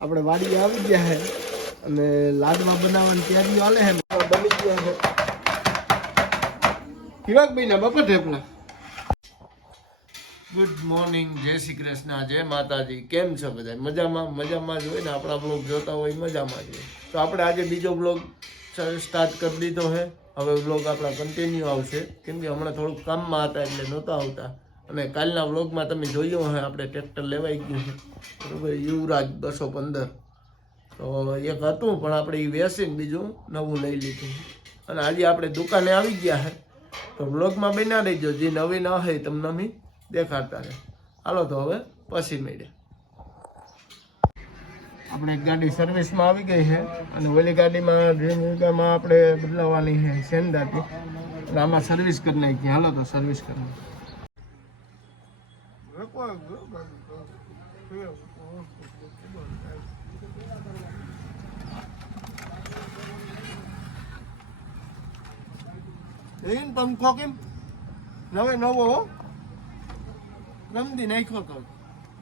આપણે વાડી આવી ગયા છે અને લાડવા બનાવવાની તૈયારી હાલે છે બની ગયા છે હિવાકભાઈ ના બપોર ઢેપલા ગુડ મોર્નિંગ જય શ્રી કૃષ્ણ, જય માતાજી. કેમ છો બધા મજામાં? મજામાં જ હોય ને? આપણા બ્લોગ જોતા હોય મજામાં જ હોય. તો આપણે આજે બીજો બ્લોગ સ્ટાર્ટ કરી દીધો છે હવે વ્લોગ આપણા કન્ટિન્યુ આવશે. કેમ કે હમણાં થોડુંક કામમાં હતા એટલે નહોતા આવતા. અને કાલના વ્લોગમાં તમે જોયું હશે, આપણે ટ્રેક્ટર લેવાઈ ગયું છે. બરોબર, યુવરાજ બસો પંદર. તો એક હતું, પણ આપણે એ વેસીને બીજું નવું લઈ લીધું. અને આજે આપણે દુકાને આવી ગયા છે તો વ્લોગમાં બના રહીજો. જે નવી ન હોય તમને અમે દેખાડતા રહે. હાલો તો હવે, પછી મળીએ. આપણે એક ગાડી સર્વિસમાં આવી ગઈ છે અને ઓલી ગાડીમાં ડ્રીમ યુગામાં આપણે બદલાવવાની છે સેન્ડાથી અને આમાં સર્વિસ કરી નાખી. હાલો તો સર્વિસ કરી એન પંખો કેમ? નવે નવો હો. રમદી નાખ્યો તો.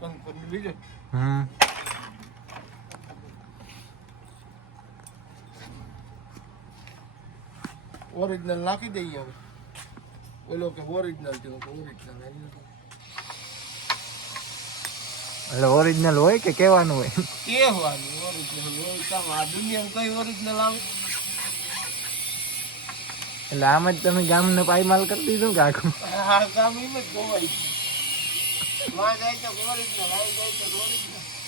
પંખો બીજો હમ ઓરિજિનલ નાખી દઈએ હવે ઓલો કે ઓરિજિનલ છે ઓરિજિનલ એટલે ઓરિજિનલ હોય કે કહેવાનું હોય કહેવાનું ઓરિજિનલ હોય કામ આ દુનિયામાં કઈ ઓરિજિનલ આવે એટલે આમ જ તમે ગામને પાયમાલ કરી દીધું કે આખું આ કામ એમ જ ગોવાયમાં જાય તો ઓરિજિનલ આવી જાય તો ઓરિજિનલ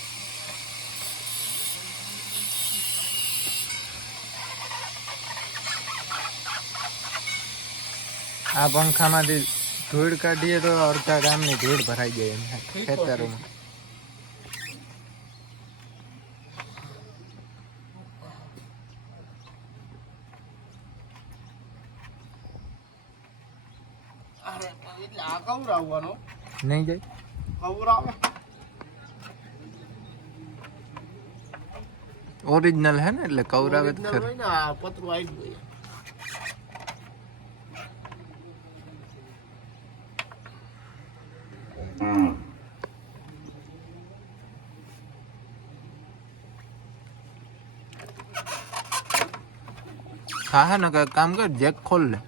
આ પંખામાંથી ધૂળ કાઢીએ તો અડધા ગામની ધૂળ ભરાઈ જાય એમ ખેતરોમાં. અરે એટલે આ કવરાવવાનો નહીં જાય? કવરાવે ઓરિજિનલ હે ને એટલે કવરાવે તો ઓરિજિનલ ખરું. હોય ને આ પતરું આવી ગયું. હા હા ને કાંઈક કામ કર જેક ખોલ લે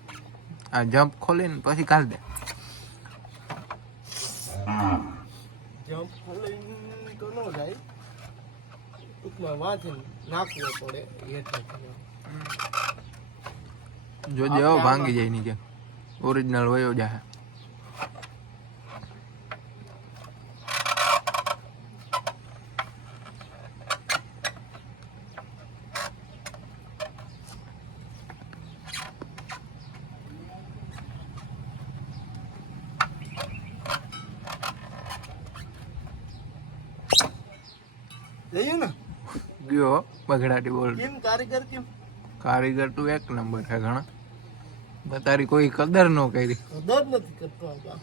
આ જમ્પ ખોલીને પછી કાઢ દે જમ્પ ખોલીને તો ન જાય ટૂંકમાં વાંચીને નાખવો પડે હેઠળ જોજે હો ભાંગી જાય નીચે ઓરિજિનલ વયો જાય ગયો બગડાટી બોલ કેમ? કારીગર કેમ? કારીગર તું એક નંબર છે ઘણા. પણ તારી કોઈ કદર ન કરી. કદર નથી કરતો આ કામ.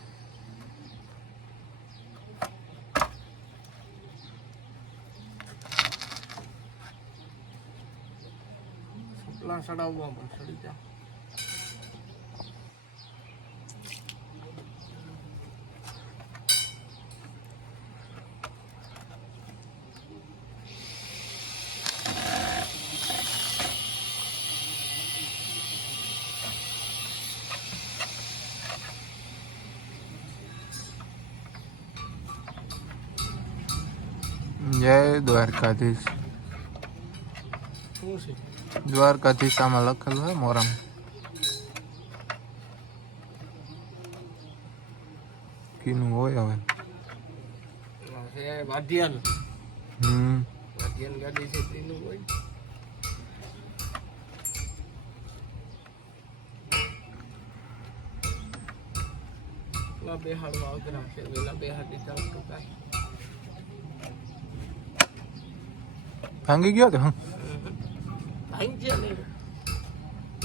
સડી જા જય દ્વારકાધીશ શું છે દ્વારકાધીશ આમાં લખેલું હોય મોરામ કીનું હોય હવે આ છે વાઢિયાનું હમ વાઢિયાની ગાડી છે તેનું હોય પેલા બેહાડવા અઘરા છે વેલા બેહાડી ચાલતું કાંઈ ભાંગી ગયો કે હું ગયો તો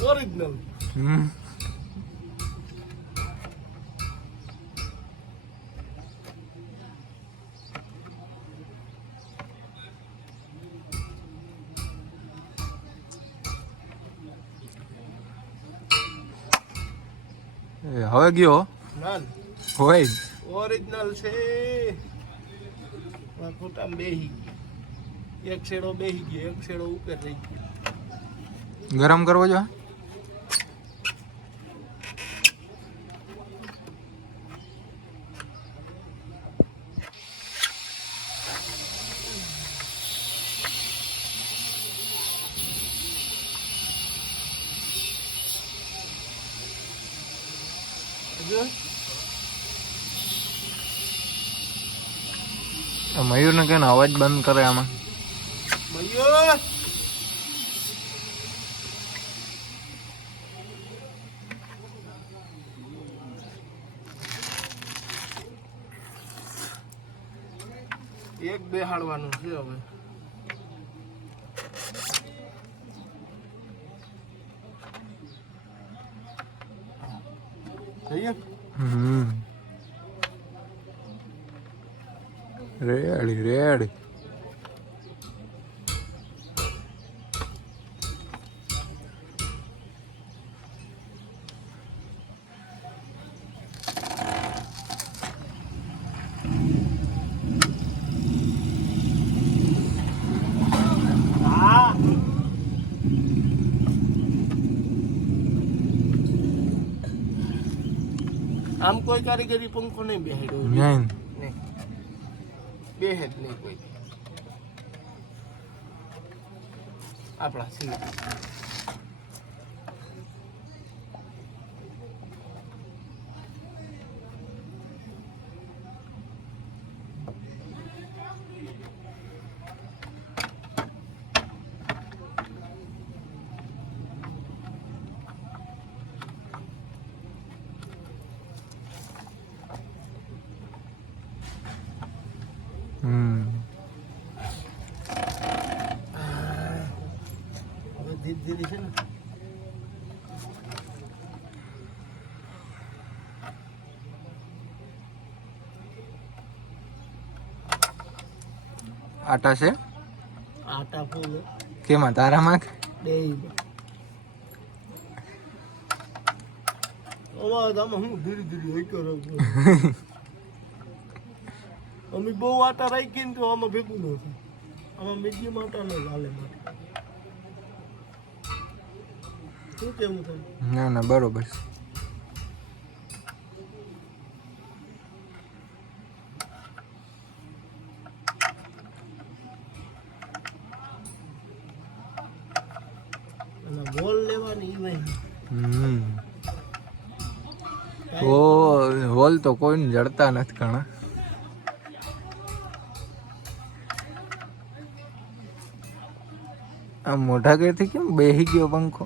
ઓરિજિનલ હમ. એ હવે ગયો? હોય. ઓરિજિનલ છે. ખોટા બેહી એક શેડો બેહી ગયો એક શેડો ઉપર રહી ગયો. ગરમ કરવો જો. જો. મયુર ને કે અવાજ બંધ કરે આમાં. મયુર એક બે હાડવાનું છે હવે જઈએ હમ રેડી રેડી હા આમ કોઈ કારીગરી પંખો નહીં બેહાડ્યો નહીં. નહીં. બેહે નહીં કોઈ. આપણા સિંહ. આટા છે? આટા ફૂલ. કેમાં તારામાં કરો અમે બહુ આટા રાખી ને તો આમાં ભેગું ન થાય. આમાં મીડિયમ આટા ન ચાલે માટે શું કેવું થાય ના ના બરોબર છે અને બોલ લેવાની ઈ નહીં હમ ઓ હોલ તો કોઈને જડતા નથી ઘણા. આ મોઢા ઘેરથી કેમ બેહી ગયો પંખો?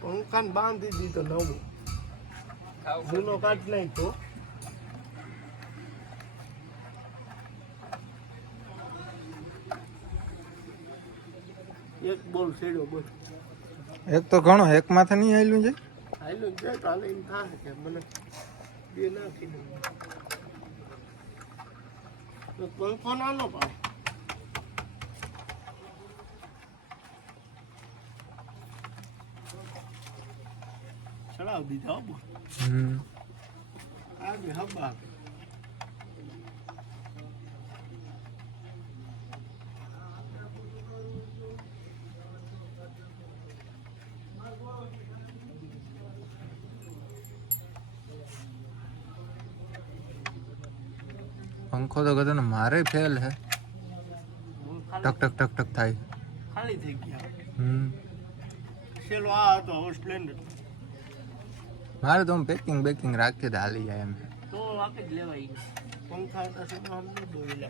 પંખાને બાંધી દીધો નવો. જૂનો કાઢ તો. એક બોલ છેડ્યો બોલ. એક તો ઘણો એક માથે નહીં આવેલું છે? હાલો છે તો હાલે એમ થાય કે મને બે નાખી દઉં પંખો નાનો પાડે. ચડાવ દીધા હો બોલ. હમ આ બી હબ્બા પંખો તો કદાચ મારે ફેલ હે બોલ ટક ખાલી ટક ટક ટક થાય ખાલી થઈ ગયા હમ છેલ્લો આ હતો હવે સ્પ્લેન્ડર મારે તો પેકિંગ બેકિંગ રાખીએ તો હાલી જાય એમ. તો આપી જ લેવાય પંખા તો શું દોઈ લે.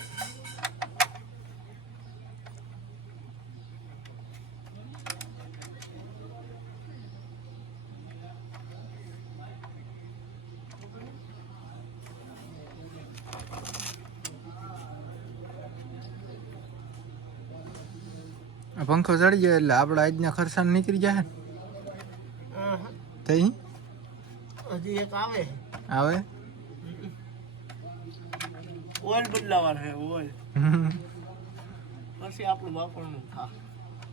પંખો ચડી જાય એટલે આપણે આજના ખર્ચા નીકળી જાય થઈ હજી એક આવે. આવે? ઓઇલ બદલાવાનું છે ઓઇલ. પછી આપણું વાપરણું થાય.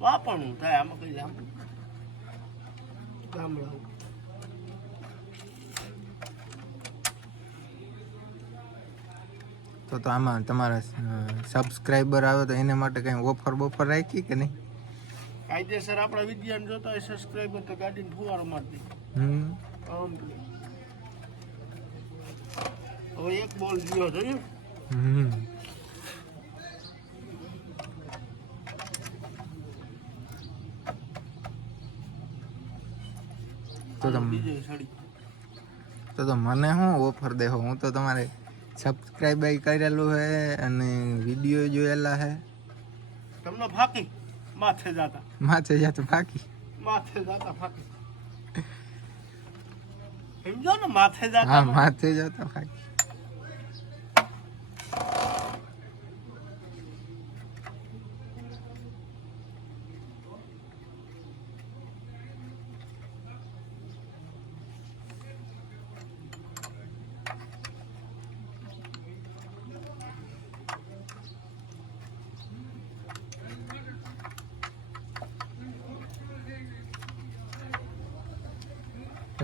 વાપરણું થાય આમાં કઈ આમ ગામડા તો તો આમાં તમારા સબસ્ક્રાઇબર આવે તો એને માટે કઈ ઓફર બોફર રાખી કે નહીં? કાયદેસર આપણા વિદ્યાને જોતા હોય સબસ્ક્રાઈબર તો ગાડીને ફુવારો મારતી હમ. હવે એક બોલ ગયો જોયું? તો તમ તો તો મને શું ઓફર દેહો હું તો તમારે સબસ્ક્રાઇબ કરેલું હે અને વીડિયો જોયેલા હે. તમને ફાકી? માથે જાતા. માથે જાતા ફાકી? માથે જાતા ફાકી. સમજો ને માથે હા માથે જતા બાકી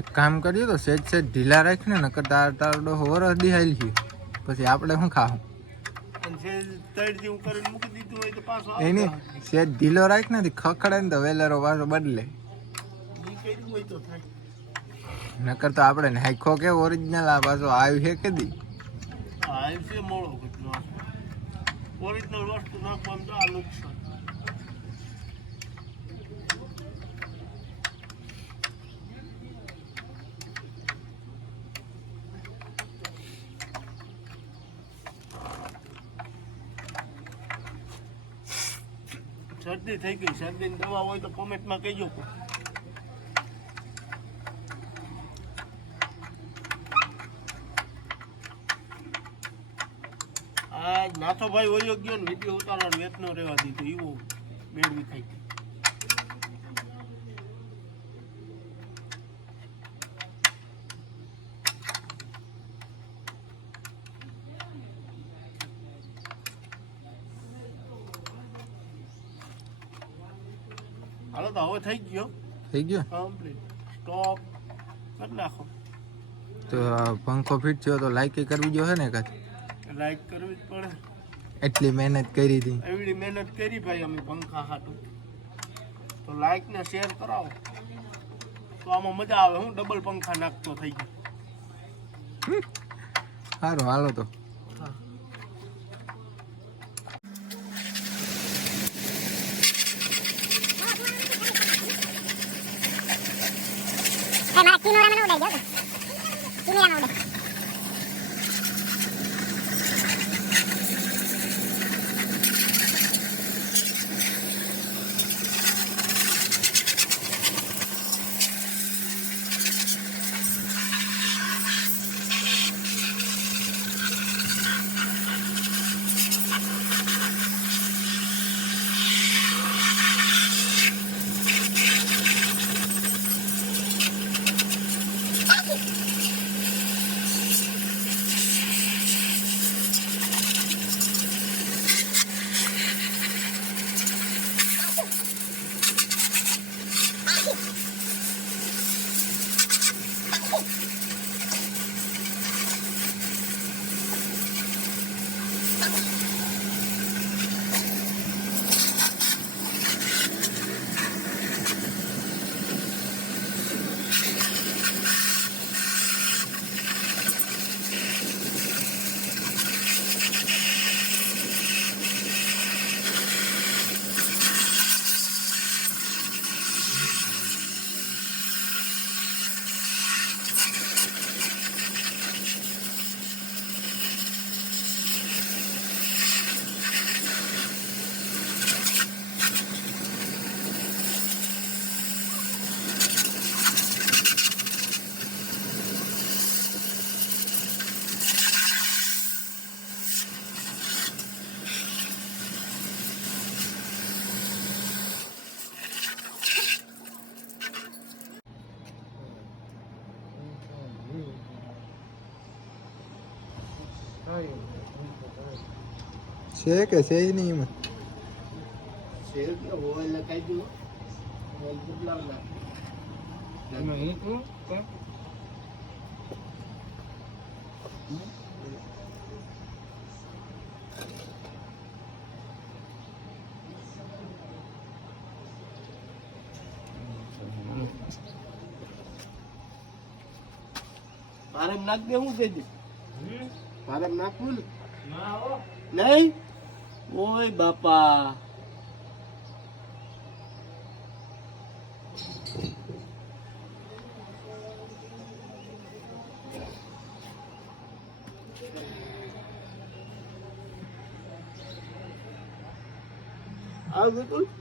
એક કામ કર્યું તો સેજ સેજ ઢીલા રાખીને નકર તાર તારડો વરસ હાલી છે પછી આપણે શું ખાવું? એની. સેજ ઢીલો રાખ ને ખખડે ને તો વેલેરો પાછો બદલે. નકર તો આપણે નાખો કે ઓરિજિનલ આ પાછો આવ્યું છે કે દી? ઓરિજિનલ વસ્તુ નાખવાનું તો આ નુકસાન. શરદી થઈ ગઈ. શરદીની દવા હોય તો કોમેન્ટમાં કહેજો. આ નાથો ભાઈ વયો ગયો ને વીડિયો ઉતારવાનો વેતનો રહેવા દીધો. એવો મેળવી થઈ હાલો તો હવે થઈ ગયો થઈ ગયો કમ્પ્લીટ સ્ટોપ કરી નાખો તો પંખો ફિટ થયો તો લાઈક કરવી જોઈએ ને કાંઈ લાઈક કરવી જ પડે એટલી મહેનત કરી હતી એવડી મહેનત કરી ભાઈ અમે પંખા હાટું તો લાઈક ને શેર કરાવો તો આમાં મજા આવે હું ડબલ પંખા નાખતો થઈ ગયો સારું હાલો તો એ મારા કિનોરા મને ઉડાઈ જાવ કિનોરા મને ઉડાઈ છે કે છે જ નહીં એમાં? બદલાવ નાખ. મારે એમ નાખ દે હું દે મારે નાખવું ને? નહીં? ઓય બાપા આ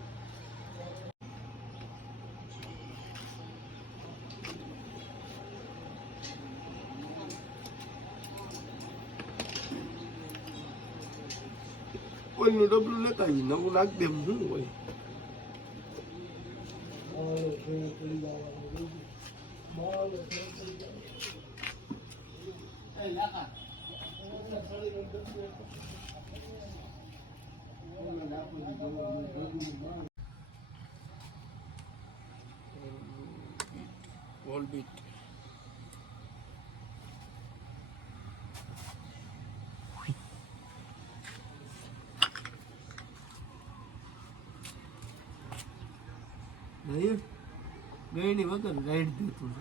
બિલકુલ કોઈનું ડબલું લેતા આવી નવું નાખ દે ગઈની વગર ગાઈડ દેતું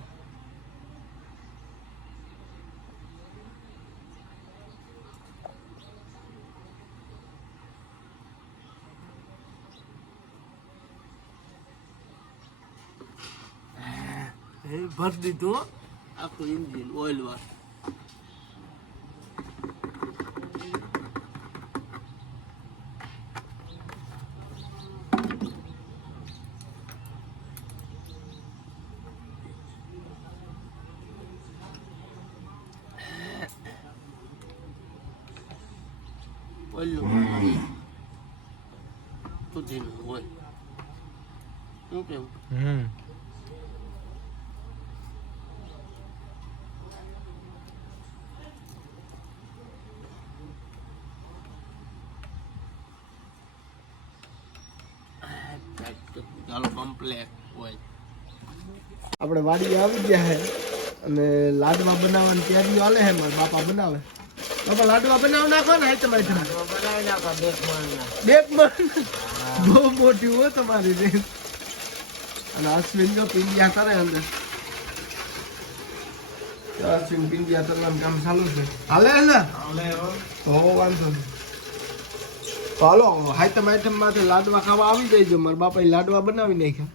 છે ભર દીધું આખું ઇન્જિન ઓઇલ વાર ઓઇલ સુધીનું ઓઇલ શું કેવું હમ ચાલો કમ્પ્લેટ હોય આપણે વાડી આવી ગયા હે અને લાડવા બનાવવાની તૈયારીઓ હાલે છે મારા બાપા બનાવે. બાપા લાડવા બનાવ નાખો ને આઈટમ બનાવી નાખો બેક મણ બહુ મોટી હોય તમારી રેસ અને અશ્વિન જો પિંડિયા કરે અંદર. અશ્વિન પિંડિયા કરવાનું કામ ચાલુ છે. હાલે ને? તો વાંધો હાલો આઈટમ આઈટમમાંથી લાડવા ખાવા આવી જાય મારા બાપા લાડવા બનાવી નાખ્યા.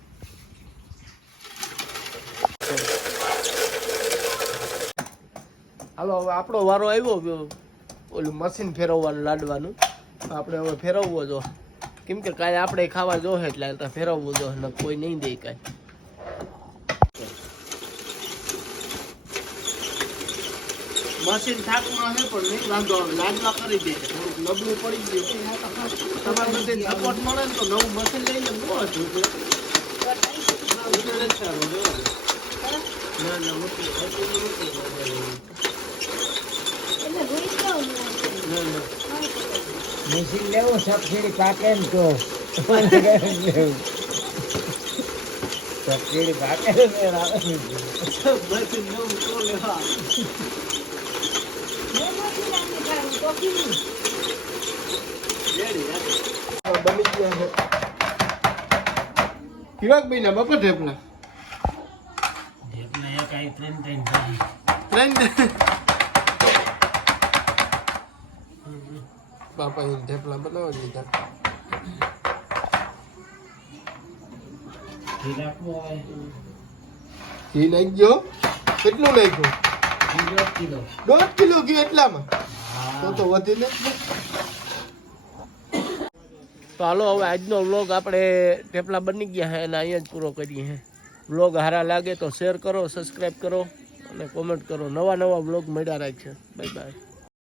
હાલો હવે આપણો વારો આવ્યો ઓલું મશીન ફેરવવાનું લાડવાનું. તો આપણે હવે ફેરવવો જો. કેમ કે કાલે આપણે ખાવા જોહે એટલે તો ફેરવવું જો ને કોઈ નહીં દે કાંઈ. મશીન થાકમાં છે પણ નહીં વાંધો આવે. લાડવા કરી દે. થોડુંક નબળું પડી ગયું. તમારે બધે સપોર્ટ મળે ને તો નવું મશીન લઈને બહુ હતું ના. ના ના મશીન લેવું સબસીડી પાકે એમ તો સબસીડી પાકે આવે ને. મશીન નવું તો લેવા રેડી, હા. બની ગયા છે પીવાક ભાઈ ના બપોર ઢેપલા ત્રણ બાપા એ ઢેપલા બનાવી લીધા ઘી નાખી ગયો કેટલું નાખ્યું દોઢ કિલો ઘી એટલામાં તો તો વધીને જ ને. તો હાલો હવે આજનો વ્લોગ આપણે ઢેપલા બની ગયા હે અને અહીંયા જ પૂરો કરીએ હે. વ્લોગ સારા લાગે તો શેર કરો સબસ્ક્રાઈબ કરો અને કોમેન્ટ કરો. નવા નવા વ્લોગ મળ્યા રાખશે બાય બાય